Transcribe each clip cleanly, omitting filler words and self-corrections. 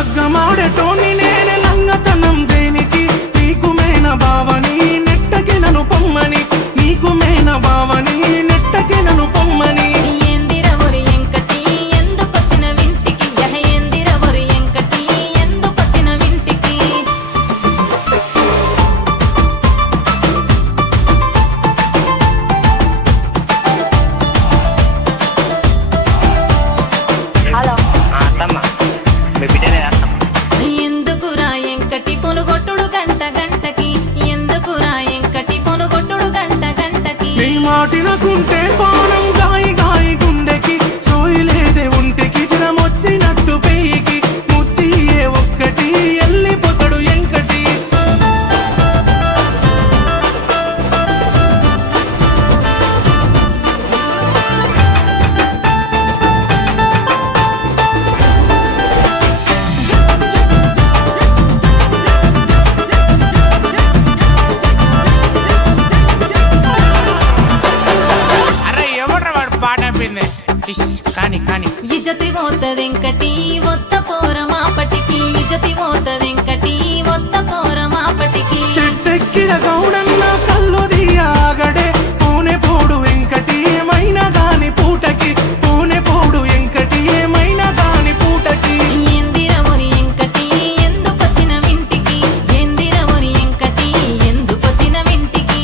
లగ్గమాడేటోని నేనే లంగతనం దేనికి నీకు మేన బావని నెట్టకి నన్ను పొమ్మని నీకు మేన బావని నెట్టకి నన్ను పొమ్మని మాటినకుంటే పానం గాయి గాయి గుండెకి చోయిలేదే ఉంటికి జరమొచ్చినట్టు పెయికి ముత్తియే ఒక్కటి ఎల్లిపోతాడు ఎంకటి ఇజ్జతి పోతదెంకటి ఒత్త పోరమాపటికి ఇజ్జతి పోతదెంకటి ఒత్త పోరమాపటికి చెట్టెక్కిన గౌడన్న కళ్ళు దియాగడే పూనె పోడు వెంకటి ఏమైనా గాని పూటకి పూనె పోడు వెంకటి ఏమైనా గాని పూటకి ఎందిరవరి ఎంకటి ఎందుకొచ్చిన వింటికి ఎందిరవరి ఎంకటి ఎందుకొచ్చిన వింటికి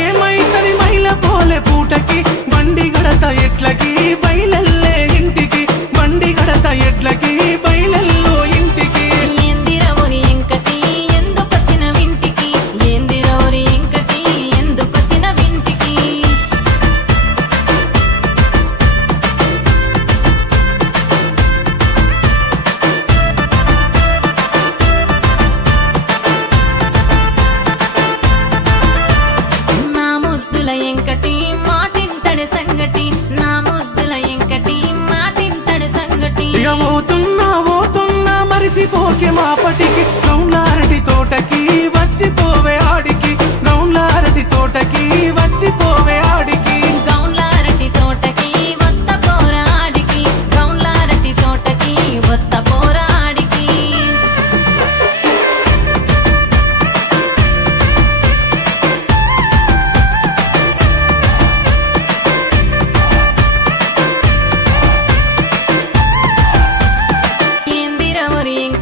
ఏమైతది మైల పోలే పూటకి బండి గడత ఎట్లకి బయలెల్లే ఇంటికి బండి గడత ఎట్లకి బయలెల్లో ఇంటికి ఎందిరవరి ఎంకటి ఎందుకొచ్చిన వింటికి ఎందిరవరి ఎంకటి ఎందుకొచ్చిన వింటికి ఎంకటి మాటింటడి సంగటి నా ముద్దుల ఎంకటి మాటింటడి సంగటి పోతున్నా మరిసిపోకే మాపటికి గౌన్లారటి తోటకి వచ్చిపోవే ఆడికి గౌన్లారటి తోటకి వచ్చిపోవే ఆడికి గౌన్లారటి తోటకి వత్త పోర ఆడికి గౌన్లారటి తోటకి వత్త పోర ఆడికి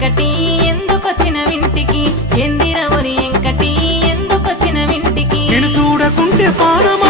ఎంకటి ఎందుకొచ్చిన వింటికి ఎందిరవరి ఎంకటి ఎందుకొచ్చిన వింటికి నేను చూడకుంటే పానమా